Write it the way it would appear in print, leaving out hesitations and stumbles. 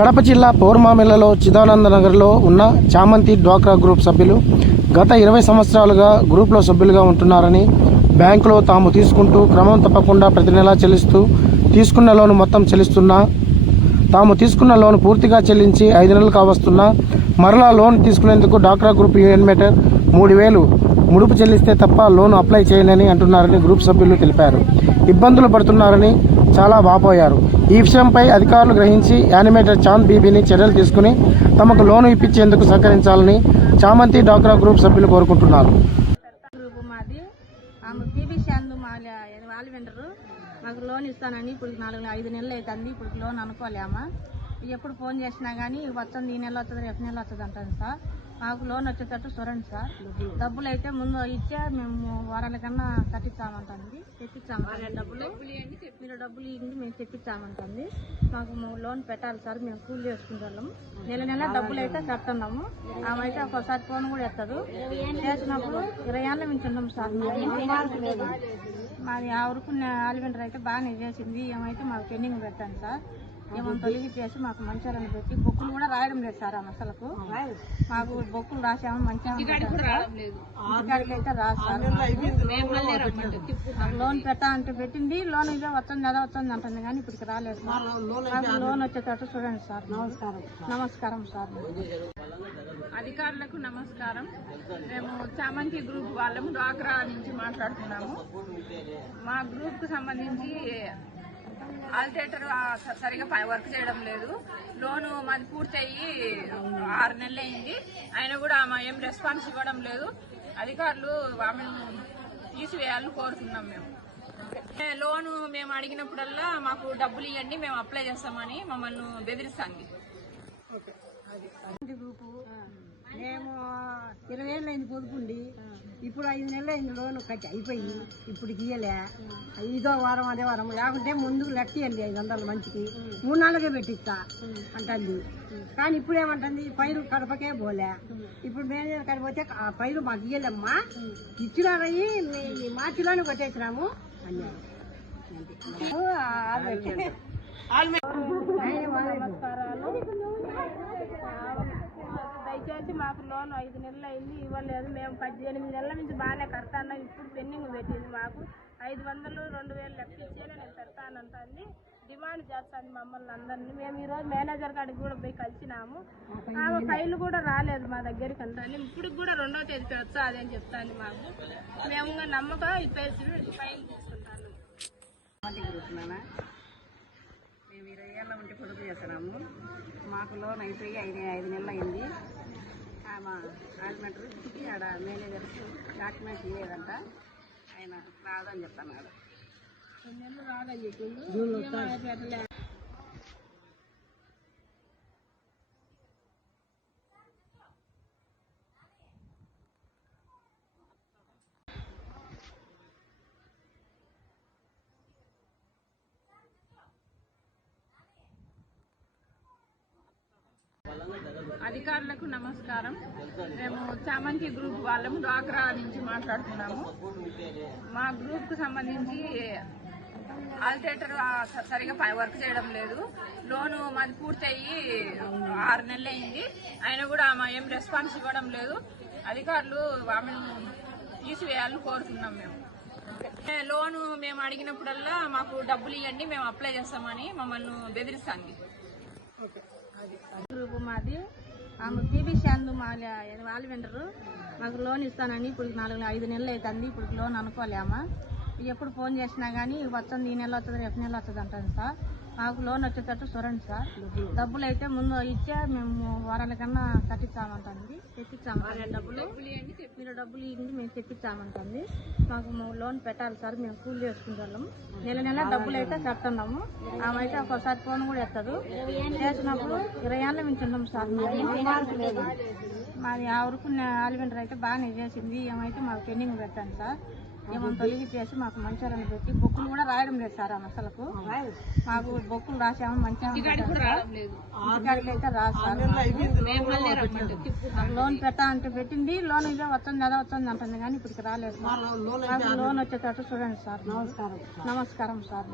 కడప జిల్లా పౌర్మామిలలో చిదానందనగర్లో ఉన్న చామంతి డ్వాక్రా గ్రూప్ సభ్యులు గత 20 సంవత్సరాలుగా గ్రూప్లో సభ్యులుగా ఉంటున్నారని, బ్యాంకులో తాము తీసుకుంటూ క్రమం తప్పకుండా ప్రతి నెలా చెల్లిస్తూ తీసుకున్న లోను మొత్తం చెల్లిస్తున్నా, తాము తీసుకున్న లోను పూర్తిగా చెల్లించి 5 నెలలు కావస్తున్నా మరలా లోన్ తీసుకునేందుకు డ్వాక్రా గ్రూప్ యూనియన్ మేటర్ 3000 ముడుపు చెల్లిస్తే తప్ప లోను అప్లై చేయనని అంటున్నారని గ్రూప్ సభ్యులు తెలిపారు. ఇబ్బందులు పడుతున్నారని చాలా వాపోయారు. ఈ విషయంపై అధికారులు గ్రహించి యానిమేటర్ చాంద్ బీబీని చర్యలు తీసుకుని తమకు లోను ఇప్పించేందుకు సహకరించాలని చామంతి డ్వాక్రా గ్రూప్ సభ్యులు కోరుకుంటున్నారు. మాకు లోన్ ఇస్తానని ఇప్పుడు 4-5 నెలలు అవుతుంది. ఇప్పుడు లోన్ అనుకోలేమా, ఎప్పుడు ఫోన్ చేసినా కానీ వస్తుంది, ఈ నెల వస్తుంది, రేపు నెల వస్తుంది అంటుంది సార్. మాకు లోన్ వచ్చేటట్టు చూడండి సార్. డబ్బులు అయితే ముందు ఇచ్చే మేము వారాల కన్నా కట్టించామంటుంది, తెప్పించామంటుంది. మీరు డబ్బులు ఇవ్వండి, మేము తెప్పించామంటుంది. మాకు లోన్ పెట్టాలి సార్. మేము కూలి చేసుకుంటాం. నెల డబ్బులు అయితే కడుతున్నాము. ఆమె అయితే ఒక్కోసారి ఫోన్ కూడా ఎత్తదు. చేసినప్పుడు 20 ఏళ్ళ నుంచి ఉన్నాం సార్. మాది ఆ వరకు ఆలివెండర్ అయితే బాగానే చేసింది. ఏమైతే మాకు పెండింగ్ పెట్టాను సార్. ఏమో తొలగి చేసి మాకు మంచిగా పెట్టి బొక్కులు కూడా రాయడం లేదు సార్. అసలుకు మాకు బొక్కులు రాసాము, మంచిగా ఇంటికాడికి అయితే రాదు సార్. లోన్ పెట్టాలంటే పెట్టింది. లోన్ ఇదే వస్తుంది, అదే వస్తుంది అంటుంది కానీ ఇప్పటికి రాలేదు సార్. మాకు లోన్ వచ్చేటట్టు చూడండి సార్. నమస్కారం సార్. అధికారులకు నమస్కారం. మేము చామంతి గ్రూప్ వాళ్ళము డ్వాక్రా నుంచి మాట్లాడుతున్నాము. మా గ్రూప్కు సంబంధించి ఆల్టేటర్ సరిగా వర్క్ చేయడం లేదు. లోను మాది పూర్తయ్యి 6 నెలలు అయింది. అయినా కూడా ఆమె ఏం రెస్పాన్స్ ఇవ్వడం లేదు. అధికారులు ఆమెను తీసివేయాలని కోరుతున్నాం. మేము లోను మేము అడిగినప్పుడల్లా మాకు డబ్బులు ఇవ్వండి, మేము అప్లై చేస్తామని మమ్మల్ని బెదిరిస్తాంది. మేము 20 ఏళ్ళు అయింది పొదుపుండి. ఇప్పుడు 5 నెలలు అయింది లోన్ కట్టి అయిపోయి. ఇప్పుడు ఇయ్యలే. ఇదో వారం అదే వారం లేకుంటే ముందుకు లెక్కియండి 500 మంచికి 3 నెలలకే పెట్టిస్తా అంటుంది. కానీ ఇప్పుడు ఏమంటుంది, పైరు కడపకే పోలే. ఇప్పుడు మేనేజర్ కడిపోతే ఆ పైరు మాకు ఇయ్యలేమ్మా, ఇచ్చినారయ్యి మార్చిలోనే కొట్టేసినాము అన్నారు. నమస్కారాలు. దయచేసి మాకు లోన్ 5 నెలలు అయింది, ఇవ్వలేదు. మేము 18 నెలల నుంచి బాగానే కడతాను. ఇప్పుడు పెండింగ్ పెట్టింది. మాకు 500, 2000 లెక్క ఇచ్చేనే నేను పెడతానంటుంది. డిమాండ్ చేస్తాను మమ్మల్ని అందరినీ. మేము ఈరోజు మేనేజర్ కాడికి కూడా పోయి కలిసినాము. ఆమె ఫైల్ కూడా రాలేదు మా దగ్గరికి అంటాను. ఇప్పుడు కూడా 2వ తేదీ పెడతా అదని చెప్తాను. మాకు మేము నమ్మకం ఇప్పేసి ఫైల్ తీసుకుంటాను. మేము 20 ఏళ్ళ ఉంటే పొదుపు చేస్తున్నాము. మాకు లోన్ అయిపోయి 5 నెలలు అయింది. ఆమె ఆల్మెంటరీ ఆడ మేనేజర్కి డాక్యుమెంట్ ఇవ్వలేదంట. ఆయన రాదని చెప్తున్నాడు. అధికారులకు నమస్కారం. మేము చామంతి గ్రూప్ వాళ్ళము డ్వాక్రా నుంచి మాట్లాడుతున్నాము. మా గ్రూప్కు సంబంధించి ఆల్టేటర్ సరిగా వర్క్ చేయడం లేదు. లోను మాది పూర్తయ్యి 6 నెలలు అయింది. అయినా కూడా ఆమె ఏం రెస్పాన్స్ ఇవ్వడం లేదు. అధికారులు ఆమెను తీసివేయాలని కోరుతున్నాం. మేము లోను మేము అడిగినప్పుడల్లా మాకు డబ్బులు ఇవ్వండి, మేము అప్లై చేస్తామని మమ్మల్ని బెదిరిస్తాంది. గ్రూప్ మాది. ఆమె బీబీ చాంద్ ఆలివెండరు. మాకు లోన్ ఇస్తానని ఇప్పుడు 4-5 నెలలు అవుతుంది. ఇప్పుడు లోన్ అనుకోలేమా, ఎప్పుడు ఫోన్ చేసినా కానీ వస్తుంది, ఈ నెల వస్తుంది, రేపు నెల వస్తుంది అంటుంది సార్. మాకు లోన్ వచ్చేటట్టు చూడండి సార్. డబ్బులు అయితే ముందు ఇచ్చే మేము వారాల కన్నా కట్టించామంటుంది, తెప్పించామంటుంది. డబ్బులు మీరు డబ్బులు ఇవ్వండి, మేము తెప్పించామంటుంది. మాకు లోన్ పెట్టాలి సార్. మేము కూలి చేసుకుంటాం. నెల డబ్బులు అయితే కడుతున్నాము. ఆమె అయితే ఒక్కోసారి ఫోన్ కూడా ఎత్తదు. చేసినప్పుడు 20 ఏళ్ళ నుంచి ఉన్నాం సార్. మాది ఆ వరకు ఆలివెండర్ అయితే బాగానే చేసింది. ఏమైతే మాకు పెండింగ్ పెట్టాను సార్. ఏమో తొలగి చేసి మాకు మంచిగా పెట్టి బొక్కులు కూడా రాయడం లేదు సార్. అసలుకు మాకు బొక్కులు రాసాము, మంచిగా ఇంటికాడికి అయితే రాదు సార్. లోన్ పెట్టాలంటే పెట్టింది. లోన్ ఇదే వస్తుంది, అదే వస్తుంది అంటుంది కానీ ఇప్పటికి రాలేదు సార్. మాకు లోన్ వచ్చేటట్టు చూడండి సార్. నమస్కారం సార్.